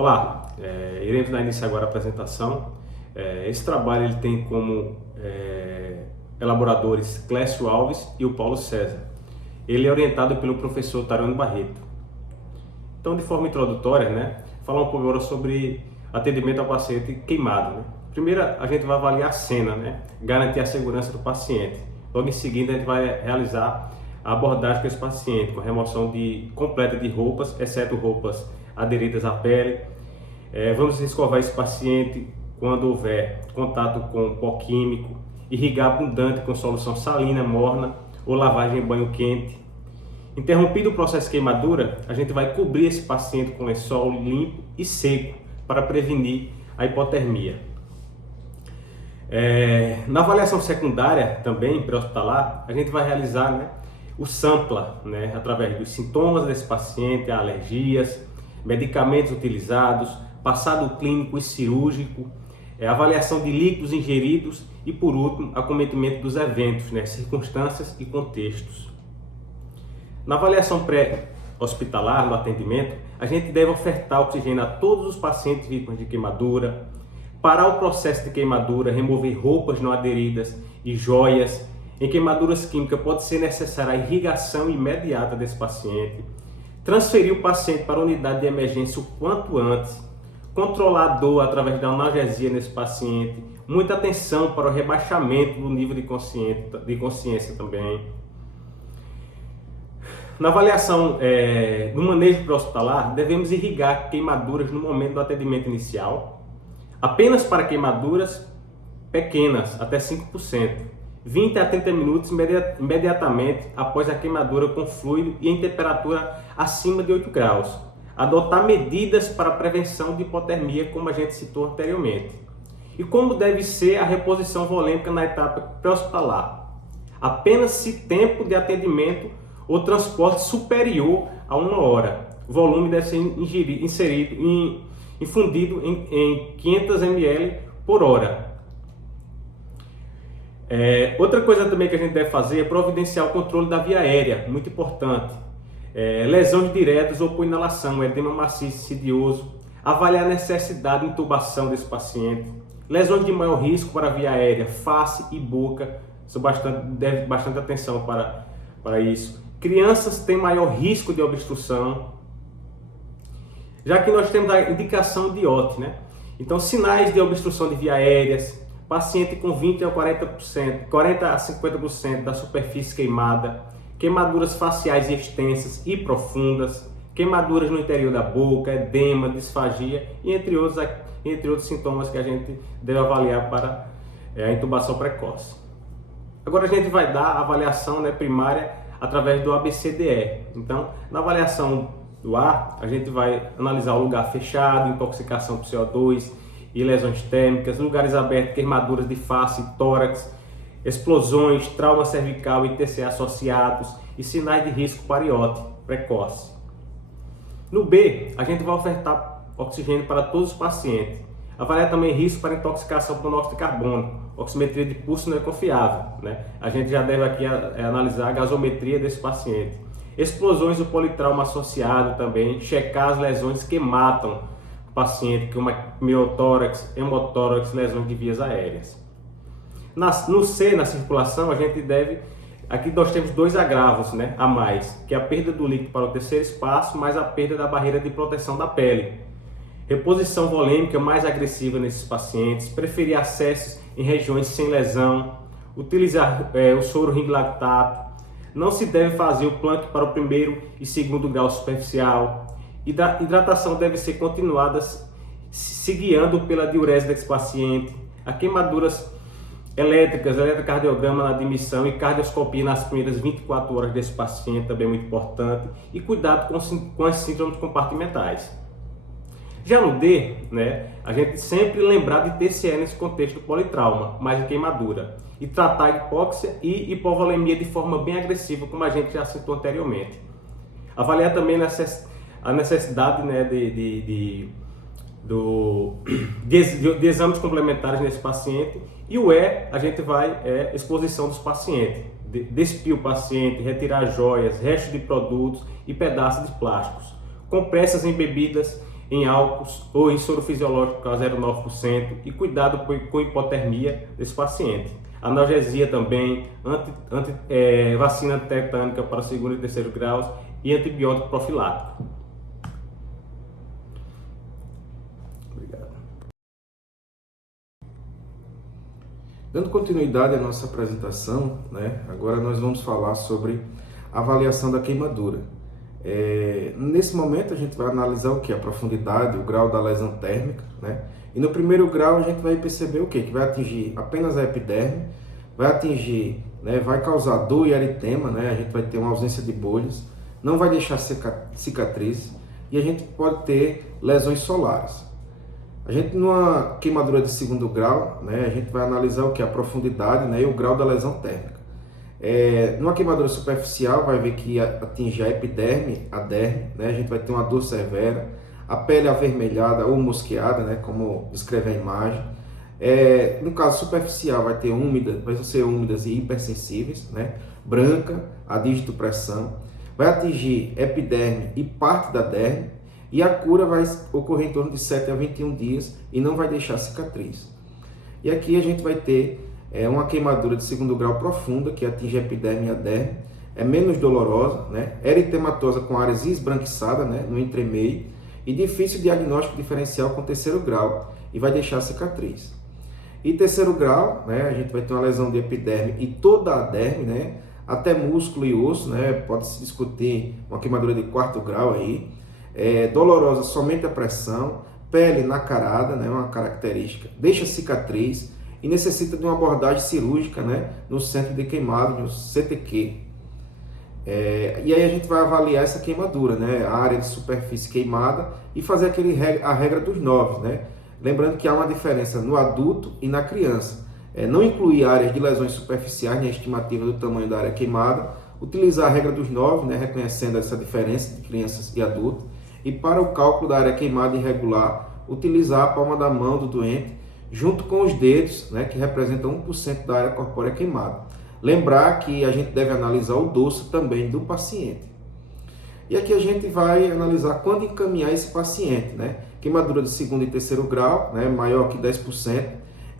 Olá, iremos dar início agora à apresentação. Esse trabalho ele tem como elaboradores Clécio Alves e o Paulo César. Ele é orientado pelo professor Tarano Barreto. Então, de forma introdutória, falar um pouco agora sobre atendimento ao paciente queimado. Primeiro, a gente vai avaliar a cena, garantir a segurança do paciente. Logo em seguida, a gente vai realizar a abordagem com esse paciente, com remoção completa de roupas, exceto roupas aderidas à pele. Vamos escovar esse paciente quando houver contato com pó químico, irrigar abundante com solução salina, morna ou lavagem em banho quente. Interrompido o processo de queimadura, a gente vai cobrir esse paciente com lençol limpo e seco para prevenir a hipotermia. Na avaliação secundária, também pré-hospitalar, a gente vai realizar o SAMPLA, através dos sintomas desse paciente, alergias, medicamentos utilizados, passado clínico e cirúrgico, avaliação de líquidos ingeridos e, por último, acometimento dos eventos, circunstâncias e contextos. Na avaliação pré-hospitalar, no atendimento, a gente deve ofertar oxigênio a todos os pacientes vítimas de queimadura, parar o processo de queimadura, remover roupas não aderidas e joias. Em queimaduras químicas pode ser necessária a irrigação imediata desse paciente, transferir o paciente para a unidade de emergência o quanto antes, controlar a dor através da analgesia nesse paciente, muita atenção para o rebaixamento do nível de consciência também. Na avaliação no manejo pré-hospitalar, devemos irrigar queimaduras no momento do atendimento inicial, apenas para queimaduras pequenas, até 5%. 20 a 30 minutos imediatamente após a queimadura com fluido e em temperatura acima de 8 graus. Adotar medidas para a prevenção de hipotermia, como a gente citou anteriormente. E como deve ser a reposição volêmica na etapa pré-hospitalar? Apenas se tempo de atendimento ou transporte superior a 1 hora. O volume deve ser infundido em 500 ml por hora. Outra coisa também que a gente deve fazer é providenciar o controle da via aérea, muito importante. Lesões diretas ou por inalação, edema maciço insidioso, avaliar a necessidade de intubação desse paciente. Lesões de maior risco para a via aérea, face e boca, deve bastante atenção para isso. Crianças têm maior risco de obstrução, já que nós temos a indicação de OT, Então, sinais de obstrução de via aéreas, paciente com 20 a 40%, 40 a 50% da superfície queimada, queimaduras faciais extensas e profundas, queimaduras no interior da boca, edema, disfagia e entre outros sintomas que a gente deve avaliar para a intubação precoce. Agora a gente vai dar a avaliação primária através do ABCDE. Então, na avaliação do A, a gente vai analisar o lugar fechado, intoxicação por CO2 e lesões térmicas, lugares abertos, queimaduras de face, tórax, explosões, trauma cervical e TCA associados e sinais de risco para IOT precoce. No B, a gente vai ofertar oxigênio para todos os pacientes. Avaliar também risco para intoxicação por monóxido de carbono. Oximetria de pulso não é confiável, A gente já deve aqui analisar a gasometria desse paciente. Explosões do politrauma associado também, checar as lesões que matam o paciente, como miotórax, hemotórax, lesões de vias aéreas. No C, na circulação, a gente deve... Aqui nós temos 2 agravos a mais, que é a perda do líquido para o terceiro espaço, mais a perda da barreira de proteção da pele. Reposição volêmica mais agressiva nesses pacientes, preferir acessos em regiões sem lesão, utilizar o soro ring-lactato, não se deve fazer o plunk para o primeiro e segundo grau superficial. Hidratação deve ser continuada se guiando pela diurese desse paciente. A queimaduras elétricas, eletrocardiograma na admissão e cardioscopia nas primeiras 24 horas desse paciente, também muito importante. E cuidado com as síndromes compartimentais. Já no D, a gente sempre lembrar de TCE nesse contexto do politrauma, mais de queimadura. E tratar a hipóxia e hipovolemia de forma bem agressiva, como a gente já citou anteriormente. Avaliar também a necessidade de exames complementares nesse paciente. E o E, a gente vai exposição dos pacientes. Despir o paciente, retirar joias, restos de produtos e pedaços de plásticos. Compressas embebidas em álcools ou em soro fisiológico a 0,9% e cuidado com hipotermia desse paciente. Analgesia também, vacina tetânica para segundo e terceiro graus e antibiótico profilático. Obrigado. Dando continuidade à nossa apresentação, agora nós vamos falar sobre a avaliação da queimadura. Nesse momento a gente vai analisar o que? A profundidade, o grau da lesão térmica, E no primeiro grau a gente vai perceber o que? Que vai atingir apenas a epiderme, vai causar dor e eritema, A gente vai ter uma ausência de bolhas, não vai deixar cicatrizes e a gente pode ter lesões solares. A gente, numa queimadura de segundo grau, a gente vai analisar o que? A profundidade, e o grau da lesão térmica. Numa queimadura superficial, vai ver que atinge a epiderme, a derme, A gente vai ter uma dor severa, a pele avermelhada ou mosqueada, como descreve a imagem. No caso superficial, vai ser úmidas e hipersensíveis, branca, a digitopressão. Vai atingir epiderme e parte da derme. E a cura vai ocorrer em torno de 7 a 21 dias e não vai deixar cicatriz. E aqui a gente vai ter uma queimadura de segundo grau profunda, que atinge a epiderme e a derme, é menos dolorosa, eritematosa com áreas esbranquiçadas, no entremeio, e difícil diagnóstico diferencial com terceiro grau, e vai deixar cicatriz. E terceiro grau, a gente vai ter uma lesão de epiderme e toda a derme, até músculo e osso, pode-se discutir uma queimadura de quarto grau aí, dolorosa somente a pressão, pele nacarada, uma característica, deixa cicatriz e necessita de uma abordagem cirúrgica, no centro de queimado, no CTQ. E aí a gente vai avaliar essa queimadura, a área de superfície queimada e fazer a regra dos 9, Lembrando que há uma diferença no adulto e na criança. Não incluir áreas de lesões superficiais na estimativa do tamanho da área queimada, utilizar a regra dos 9, reconhecendo essa diferença de crianças e adultos, e para o cálculo da área queimada irregular, utilizar a palma da mão do doente junto com os dedos, que representam 1% da área corpórea queimada. Lembrar que a gente deve analisar o dorso também do paciente. E aqui a gente vai analisar quando encaminhar esse paciente, Queimadura de segundo e terceiro grau, maior que 10%,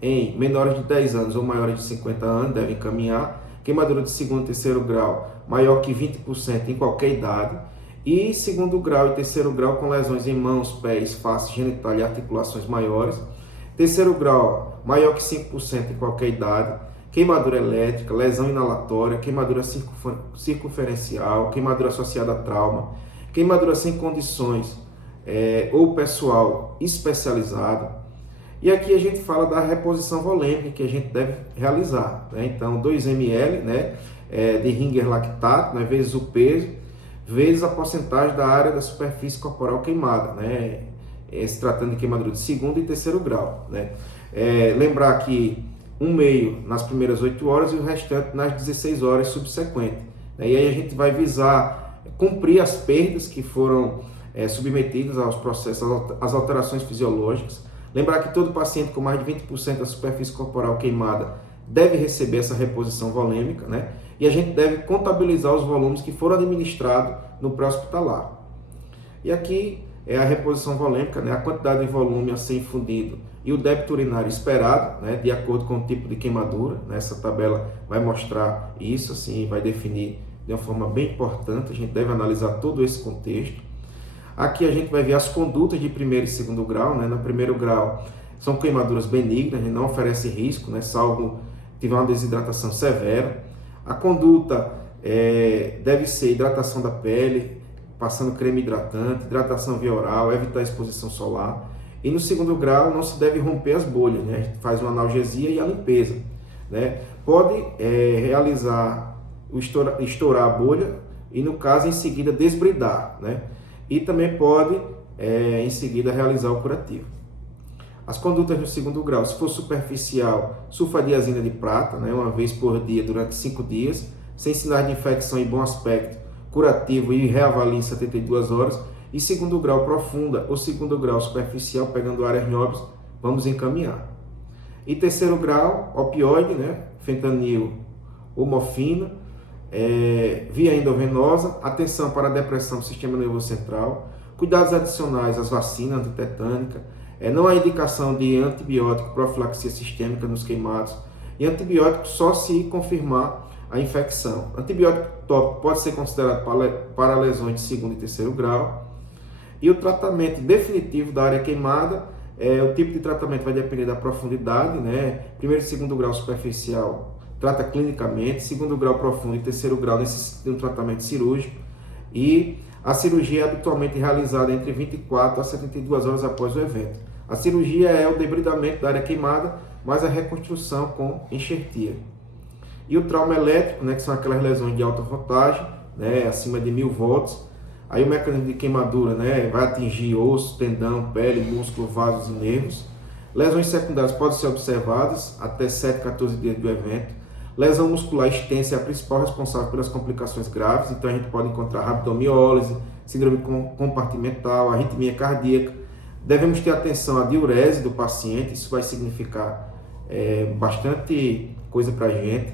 em menores de 10 anos ou maiores de 50 anos, deve encaminhar. Queimadura de segundo e terceiro grau, maior que 20% em qualquer idade. E segundo grau e terceiro grau com lesões em mãos, pés, face, genital e articulações maiores. Terceiro grau, maior que 5% em qualquer idade. Queimadura elétrica, lesão inalatória, queimadura circunferencial, queimadura associada a trauma, queimadura sem condições ou pessoal especializado. E aqui a gente fala da reposição volêmica que a gente deve realizar. Então, 2 ml de Ringer lactato, vezes o peso, vezes a porcentagem da área da superfície corporal queimada, se tratando de queimadura de segundo e terceiro grau. Lembrar que 1/2 nas primeiras 8 horas e o restante nas 16 horas subsequentes. E aí a gente vai visar cumprir as perdas que foram submetidas aos processos, às alterações fisiológicas. Lembrar que todo paciente com mais de 20% da superfície corporal queimada deve receber essa reposição volêmica, E a gente deve contabilizar os volumes que foram administrados no pré-hospitalar. E aqui é a reposição volêmica, a quantidade de volume a ser infundido e o débito urinário esperado, de acordo com o tipo de queimadura. Essa tabela vai mostrar isso, assim, vai definir de uma forma bem importante. A gente deve analisar todo esse contexto. Aqui a gente vai ver as condutas de primeiro e segundo grau. No primeiro grau são queimaduras benignas, não oferece risco, salvo tiver uma desidratação severa. A conduta deve ser hidratação da pele, passando creme hidratante, hidratação via oral, evitar a exposição solar. E no segundo grau não se deve romper as bolhas, A gente faz uma analgesia e a limpeza. Pode realizar, estourar a bolha e, no caso, em seguida desbridar. E também pode, em seguida, realizar o curativo. As condutas no segundo grau, se for superficial, sulfadiazina de prata, uma vez por dia durante 5 dias, sem sinais de infecção e bom aspecto, curativo e reavalia em 72 horas. E segundo grau profunda ou segundo grau superficial, pegando áreas nobres, vamos encaminhar. E terceiro grau, opioide, fentanil ou morfina, via endovenosa, atenção para a depressão do sistema nervoso central, Cuidados adicionais às vacinas antitetânicas. Não há indicação de antibiótico profilaxia sistêmica nos queimados. E antibiótico só se confirmar a infecção. Antibiótico tópico pode ser considerado para lesões de segundo e terceiro grau. E o tratamento definitivo da área queimada, o tipo de tratamento vai depender da profundidade, né? Primeiro e segundo grau superficial trata clinicamente, segundo grau profundo e terceiro grau necessita de um tratamento cirúrgico. E a cirurgia é habitualmente realizada entre 24 a 72 horas após o evento. A cirurgia é o debridamento da área queimada, mais a reconstrução com enxertia. E o trauma elétrico, né, que são aquelas lesões de alta voltagem, né, acima de 1000 volts. Aí o mecanismo de queimadura, né, vai atingir osso, tendão, pele, músculo, vasos e nervos. Lesões secundárias podem ser observadas até 7 a 14 dias do evento. Lesão muscular extensa é a principal responsável pelas complicações graves, então a gente pode encontrar rabdomiólise, síndrome compartimental, arritmia cardíaca. Devemos ter atenção à diurese do paciente, isso vai significar bastante coisa para a gente.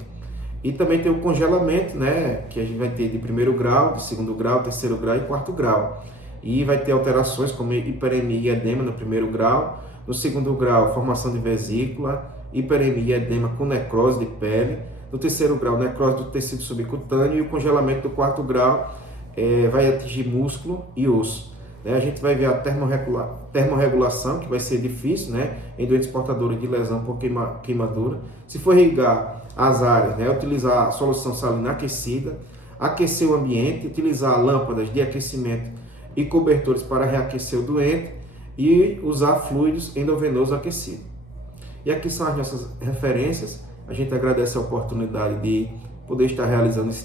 E também tem o congelamento, né, que a gente vai ter de primeiro grau, de segundo grau, terceiro grau e quarto grau. E vai ter alterações como hiperemia e edema no primeiro grau. No segundo grau, formação de vesícula, hiperemia e edema com necrose de pele. No terceiro grau, necrose do tecido subcutâneo. E o congelamento do quarto grau vai atingir músculo e osso. A gente vai ver a termorregulação, que vai ser difícil, né, em doentes portadores de lesão por queimadura. Se for irrigar as áreas, né, utilizar a solução salina aquecida, aquecer o ambiente, utilizar lâmpadas de aquecimento e cobertores para reaquecer o doente e usar fluidos endovenosos aquecidos. E aqui são as nossas referências. A gente agradece a oportunidade de poder estar realizando esse